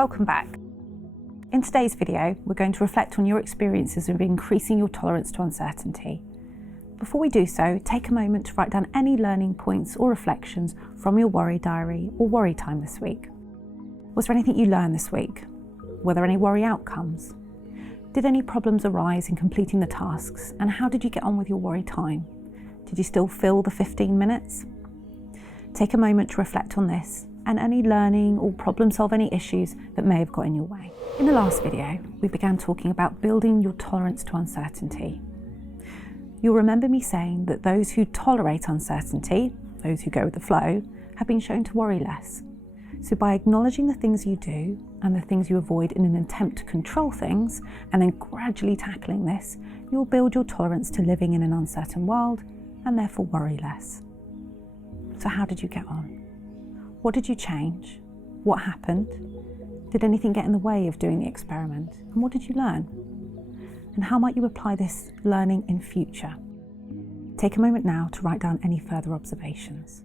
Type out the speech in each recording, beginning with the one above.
welcome back. In today's video, we're going to reflect on your experiences of increasing your tolerance to uncertainty. Before we do so, take a moment to write down any learning points or reflections from your worry diary or worry time this week. Was there anything you learned this week? Were there any worry outcomes? Did any problems arise in completing the tasks, and how did you get on with your worry time? Did you still fill the 15 minutes? Take a moment to reflect on this and any learning or problem solve any issues that may have got in your way. In the last video, we began talking about building your tolerance to uncertainty. You'll remember me saying that those who tolerate uncertainty, those who go with the flow, have been shown to worry less. So by acknowledging the things you do and the things you avoid in an attempt to control things, and then gradually tackling this, you'll build your tolerance to living in an uncertain world and therefore worry less. So how did you get on? What did you change? What happened? Did anything get in the way of doing the experiment? And what did you learn? And how might you apply this learning in future? Take a moment now to write down any further observations.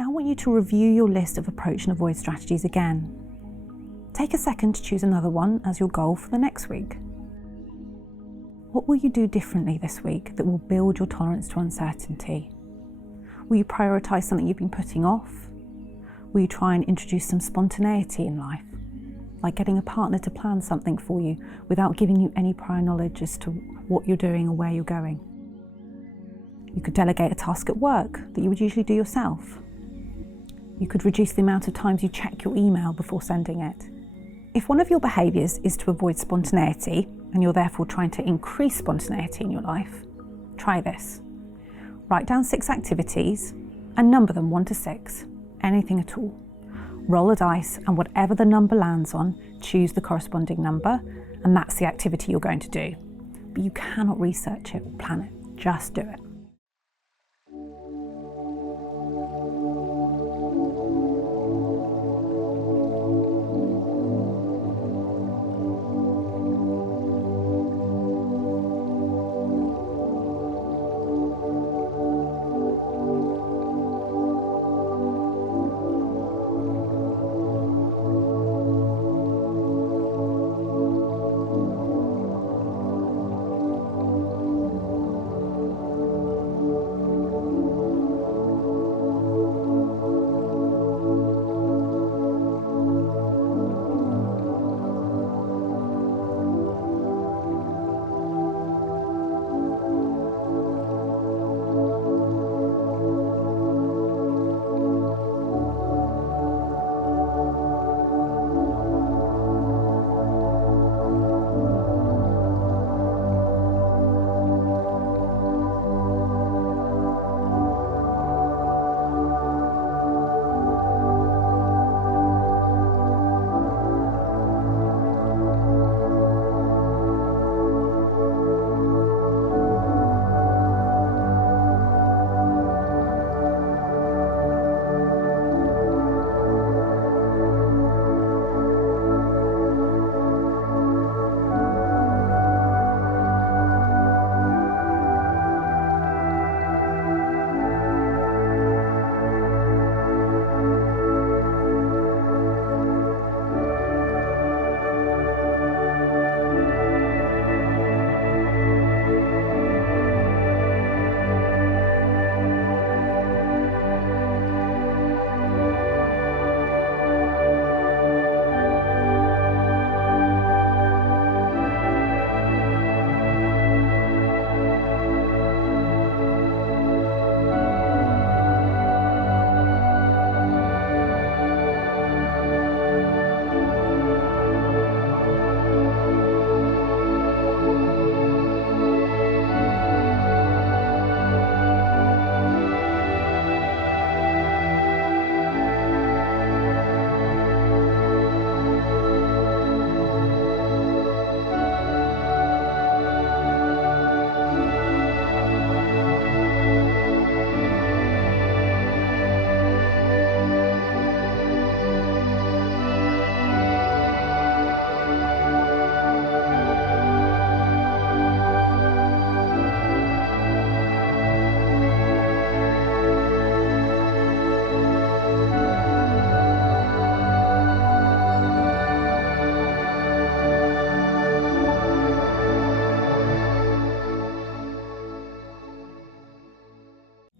I want you to review your list of approach and avoid strategies again. Take a second to choose another one as your goal for the next week. What will you do differently this week that will build your tolerance to uncertainty? Will you prioritise something you've been putting off? Will you try and introduce some spontaneity in life, like getting a partner to plan something for you without giving you any prior knowledge as to what you're doing or where you're going? You could delegate a task at work that you would usually do yourself. You could reduce the amount of times you check your email before sending it. If one of your behaviours is to avoid spontaneity, and you're therefore trying to increase spontaneity in your life, try this. Write down 6 activities and number them 1 to 6, anything at all. Roll a dice, and whatever the number lands on, choose the corresponding number, and that's the activity you're going to do. But you cannot research it or plan it, just do it.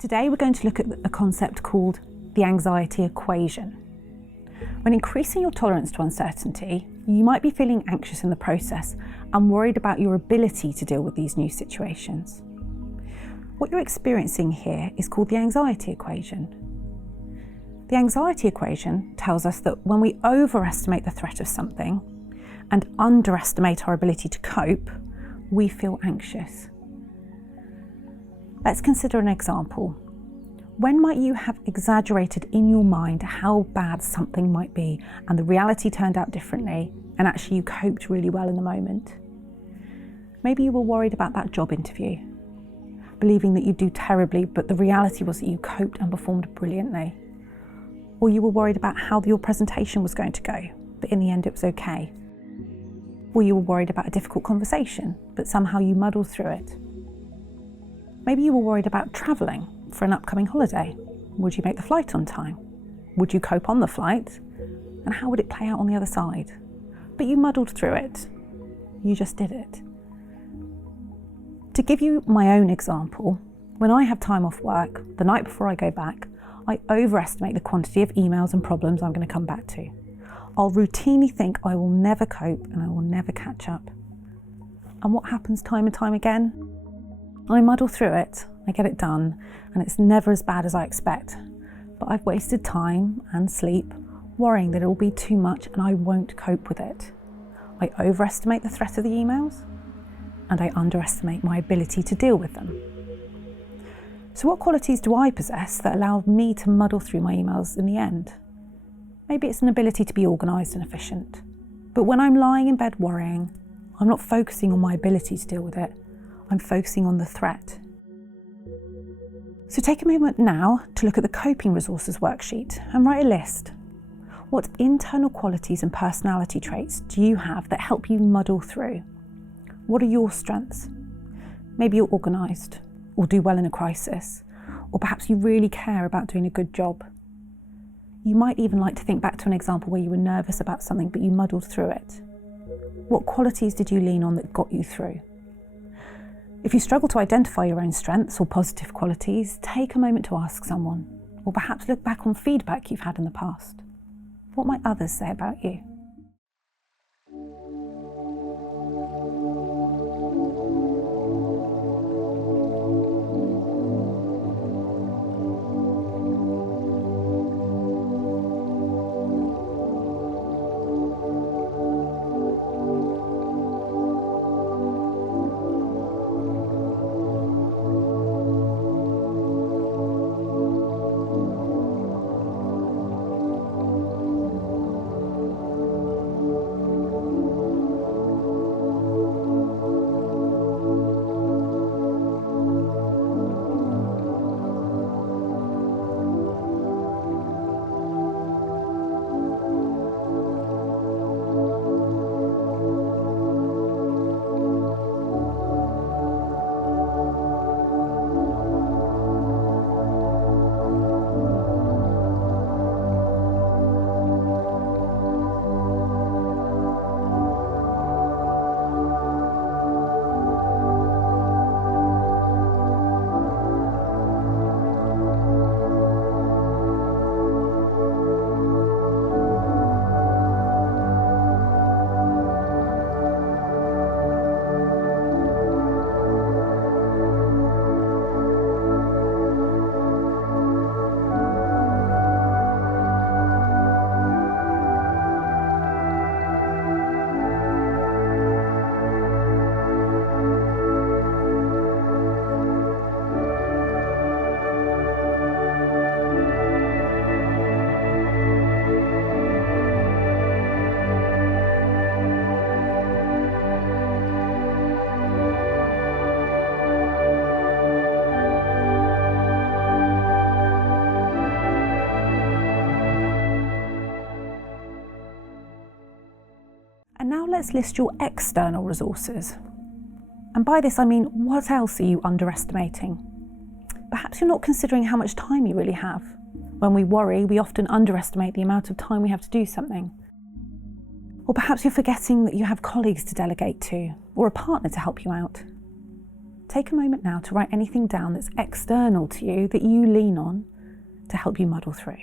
Today we're going to look at a concept called the anxiety equation. When increasing your tolerance to uncertainty, you might be feeling anxious in the process and worried about your ability to deal with these new situations. What you're experiencing here is called the anxiety equation. The anxiety equation tells us that when we overestimate the threat of something and underestimate our ability to cope, we feel anxious. Let's consider an example. When might you have exaggerated in your mind how bad something might be and the reality turned out differently and actually you coped really well in the moment? Maybe you were worried about that job interview, believing that you'd do terribly, but the reality was that you coped and performed brilliantly. Or you were worried about how your presentation was going to go, but in the end it was okay. Or you were worried about a difficult conversation, but somehow you muddled through it. Maybe you were worried about travelling for an upcoming holiday. Would you make the flight on time? Would you cope on the flight? And how would it play out on the other side? But you muddled through it. You just did it. To give you my own example, when I have time off work, the night before I go back, I overestimate the quantity of emails and problems I'm going to come back to. I'll routinely think I will never cope and I will never catch up. And what happens time and time again? I muddle through it, I get it done, and it's never as bad as I expect. But I've wasted time and sleep worrying that it will be too much and I won't cope with it. I overestimate the threat of the emails, and I underestimate my ability to deal with them. So what qualities do I possess that allow me to muddle through my emails in the end? Maybe it's an ability to be organised and efficient. But when I'm lying in bed worrying, I'm not focusing on my ability to deal with it. I'm focusing on the threat. So take a moment now to look at the coping resources worksheet and write a list. What internal qualities and personality traits do you have that help you muddle through? What are your strengths? Maybe you're organised or do well in a crisis, or perhaps you really care about doing a good job. You might even like to think back to an example where you were nervous about something but you muddled through it. What qualities did you lean on that got you through? If you struggle to identify your own strengths or positive qualities, take a moment to ask someone, or perhaps look back on feedback you've had in the past. What might others say about you? And now let's list your external resources. And by this I mean, what else are you underestimating? Perhaps you're not considering how much time you really have. When we worry, we often underestimate the amount of time we have to do something. Or perhaps you're forgetting that you have colleagues to delegate to, or a partner to help you out. Take a moment now to write anything down that's external to you that you lean on to help you muddle through.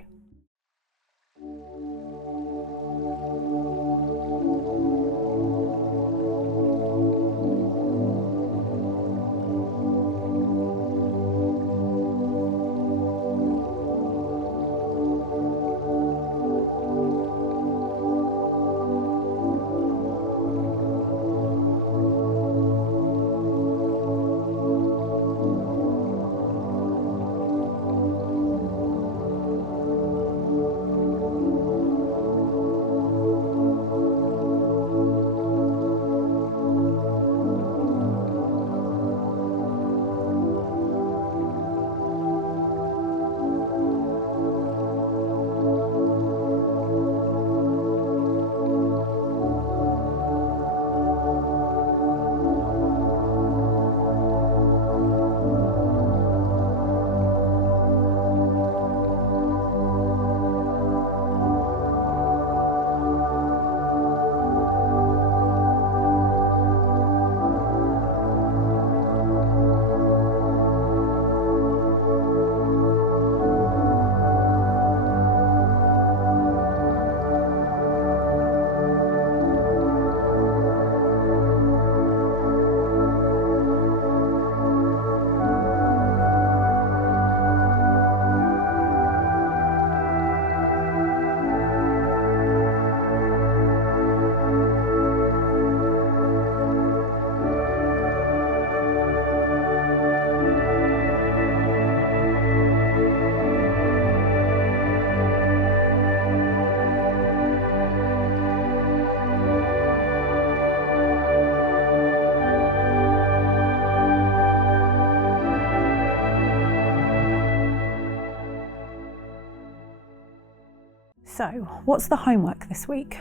So, what's the homework this week?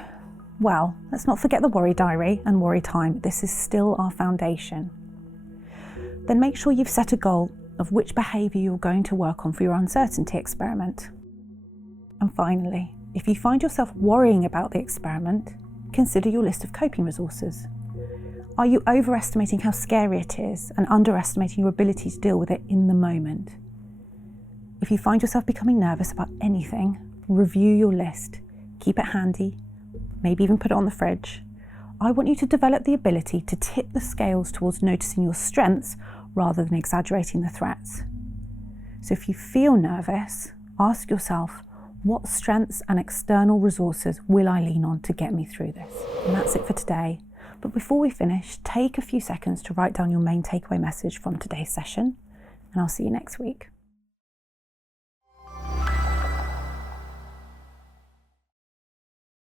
Well, let's not forget the worry diary and worry time. This is still our foundation. Then make sure you've set a goal of which behaviour you're going to work on for your uncertainty experiment. And finally, if you find yourself worrying about the experiment, consider your list of coping resources. Are you overestimating how scary it is and underestimating your ability to deal with it in the moment? If you find yourself becoming nervous about anything, review your list, keep it handy, maybe even put it on the fridge. I want you to develop the ability to tip the scales towards noticing your strengths rather than exaggerating the threats. So if you feel nervous, ask yourself, what strengths and external resources will I lean on to get me through this? And that's it for today. But before we finish, take a few seconds to write down your main takeaway message from today's session, and I'll see you next week.